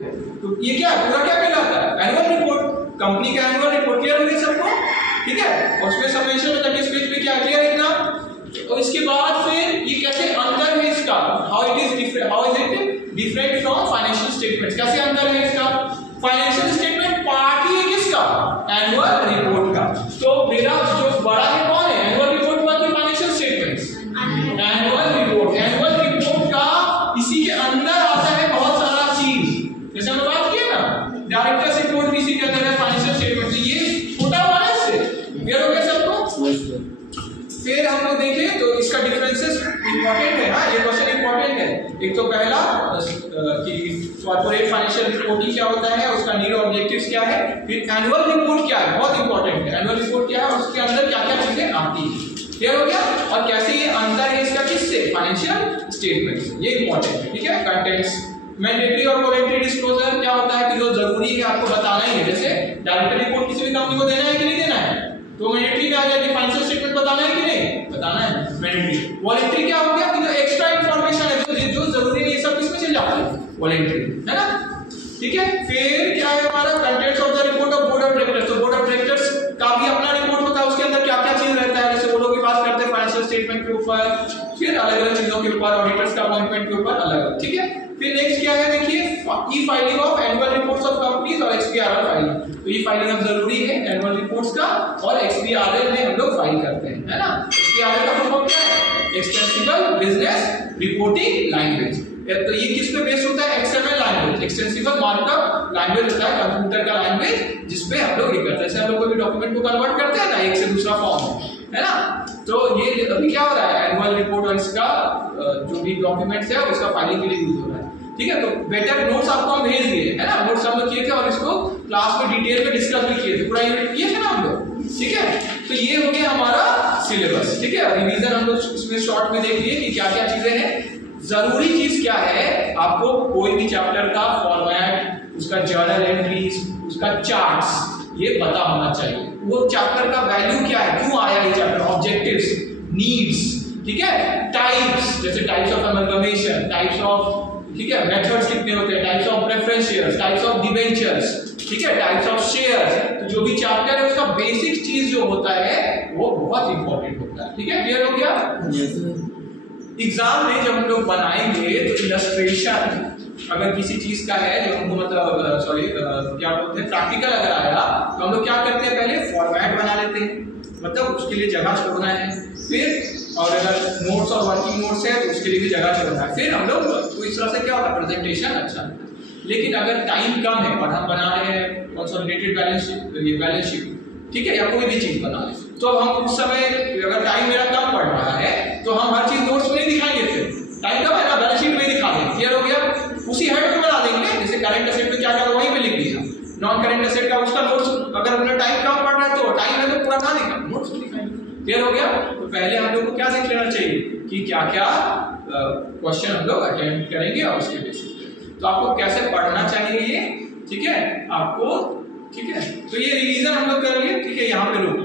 तो ये क्या है, पूरा क्या कहलाता है, एनुअल रिपोर्ट, कंपनी का एनुअल रिपोर्ट। क्लियर हो गया सबको? ठीक है, और उसमें सब मेंशन होता है किस पेज पे क्या, क्लियर है इतना। और इसके बाद फिर ये कैसे अंतर है इसका, how it is different, how is it different from financial statements. कैसे अंतर है इसका, फाइनेंशियल स्टेटमेंट पार्ट ही है किसका, एनुअल रिपोर्ट का। तो मेरा जो बड़ा है कौन है, एनुअल रिपोर्ट हुआ कि financial statements, annual report. Annual report का इसी के अंदर आता है बहुत सारा चीज, जैसे हमने बात किया ना, डायरेक्टर्स रिपोर्ट भी इसी के अंदर है, फाइनेंशियल स्टेटमेंट। ये छोटा हुआ है इससे, क्लियर हो गया सबको। फिर हम लोग देखें तो इसका डिफरेंसेस इंपॉर्टेंट है। हाँ, ये क्वेश्चन इंपॉर्टेंट है। एक तो पहला कि कॉर्पोरेट फाइनेंशियल रिपोर्टिंग क्या होता है, उसका नीड ऑब्जेक्टिव्स क्या है, फिर एनुअल रिपोर्ट क्या है, बहुत इंपॉर्टेंट है, एनुअल रिपोर्ट क्या है और उसके अंदर क्या क्या चीजें आती है। क्लियर हो गया, और कैसे ये अंतर है इसका किससे, फाइनेंशियल स्टेटमेंट्स, ये इंपॉर्टेंट है। ठीक है, कंटेंट्स, मैंडेटरी और वॉलंटरी डिस्क्लोजर क्या होता है कि जो जरूरी है आपको बताना ही है। जैसे डायरेक्टर रिपोर्ट किसी भी कंपनी को देना है कि नहीं देना है, तो मैंडेटरी में आ जाएगी, फाइनेंशियल स्टेटमेंट बताना है कि नहीं बताना है, मैंडेटरी। वॉलंटरी क्या हो गया कि जो एक्स्ट्रा इंफॉर्मेशन है जो जरूरी नहीं है, सब किसमें चल जाता है, वॉलंटरी, है ना। ठीक है, फिर क्या है हमारा contents of the report of board of directors. तो बोर्ड ऑफ डायरेक्टर्स का भी अपना रिपोर्ट होता है, उसके अंदर क्या क्या चीज रहता है, जैसे वो लोग की बात करते हैं फाइनेंशियल स्टेटमेंट के ऊपर, फिर अलग अलग चीजों के ऊपर, ऑडिटर्स का अपॉइंटमेंट के ऊपर अलग। ठीक है, फिर नेक्स्ट क्या है देखिए, ई filing of annual reports of companies और एक्सपीआरएल फाइलिंग। तो ई फाइलिंग अब जरूरी है एनुअल रिपोर्ट्स का, और एक्सपीआरएल में हम लोग फाइल करते हैं, है ना। एक्सपीआरएल का फुल क्या है, एक्सटेंसिबल बिजनेस रिपोर्टिंग लैंग्वेज। तो ये किस पे बेस्ड होता है, XML language, extensible markup language होता है कंप्यूटर का लैंग्वेज, जिसपे हम लोग ये करते हैं। जैसे हम लोग कोई भी डॉक्यूमेंट को कन्वर्ट करते हैं ना एक से दूसरा फॉर्म में, है ना। तो ये अभी क्या हो रहा है, एनुअल रिपोर्ट और इसका जो भी डॉक्यूमेंट्स है उसका फाइलिंग के लिए यूज हो रहा है। ठीक है, तो बेटर नोट्स आपको हम भेज दिए, है ना, नोट्स हम लोग किए थे और इसको क्लास में डिटेल में डिस्कस भी किए थे, पूरा यूनिट किए थे ना हम लोग। ठीक है, तो ये हो गया हमारा सिलेबस। ठीक है, रिवीजन हम लोग इसमें शॉर्ट में देख लिए कि क्या क्या चीजें हैं। जरूरी चीज क्या है, आपको कोई भी चैप्टर का फॉर्मेट, उसका जर्नल एंट्रीज, उसका चार्ट्स, ये पता होना चाहिए। वो चैप्टर का वैल्यू क्या है, क्यों आया ये चैप्टर, ऑब्जेक्टिव्स, नीड्स, ठीक है, टाइप्स, जैसे types of amalgamation, types of, ठीक है, मेथड्स कितने होते हैं, types of preference shares, types of debentures, ठीक है, टाइप्स ऑफ शेयर्स। तो जो भी चैप्टर है उसका बेसिक चीज जो होता है वो बहुत इंपॉर्टेंट होता है। ठीक है, क्लियर हो गया। एग्जाम में जब हम लोग बनाएंगे तो इलस्ट्रेशन अगर किसी चीज का है जो हमको मतलब क्या बोलते हैं प्रैक्टिकल अगर आएगा, तो हम लोग क्या करते हैं, पहले फॉर्मेट बना लेते हैं, मतलब उसके लिए जगह छोड़ना है, फिर और अगर नोट्स और वर्किंग नोट्स है तो उसके लिए भी जगह छोड़ना है, फिर हम लोग तो इस तरह से क्या होता है, प्रेजेंटेशन अच्छा होता है। लेकिन अगर टाइम कम है और हम बना रहे हैं कंसोलिडेटेड बैलेंस शीट, ठीक है, या कोई भी चीज बना रहे, तो अब हम उस समय अगर टाइम मेरा कम पड़ रहा है तो हम हर चीज नोट्स में नहीं दिखाएंगे, फिर टाइम कम है ना, बैलेंस शीट में ही दिखा देंगे। क्लियर हो गया, उसी हेड में बना देंगे, जैसे करंट एसेट में क्या क्या वहीं पे लिख दिया, नॉन करंट एसेट का उसका नोट्स, अगर अपना टाइम कम पड़ रहा है तो टाइम है तो पूरा ना दिखा, नोट्स में दिखाएंगे। क्लियर हो गया, तो पहले हम लोग को क्या देख लेना चाहिए कि क्या क्या क्वेश्चन हम लोग अटेम्प्ट करेंगे और उसके बेसिस पे तो आपको कैसे पढ़ना चाहिए ये, ठीक है आपको, ठीक है। तो ये रिवीजन हम लोग कर लिए, ठीक है, यहाँ पे रुक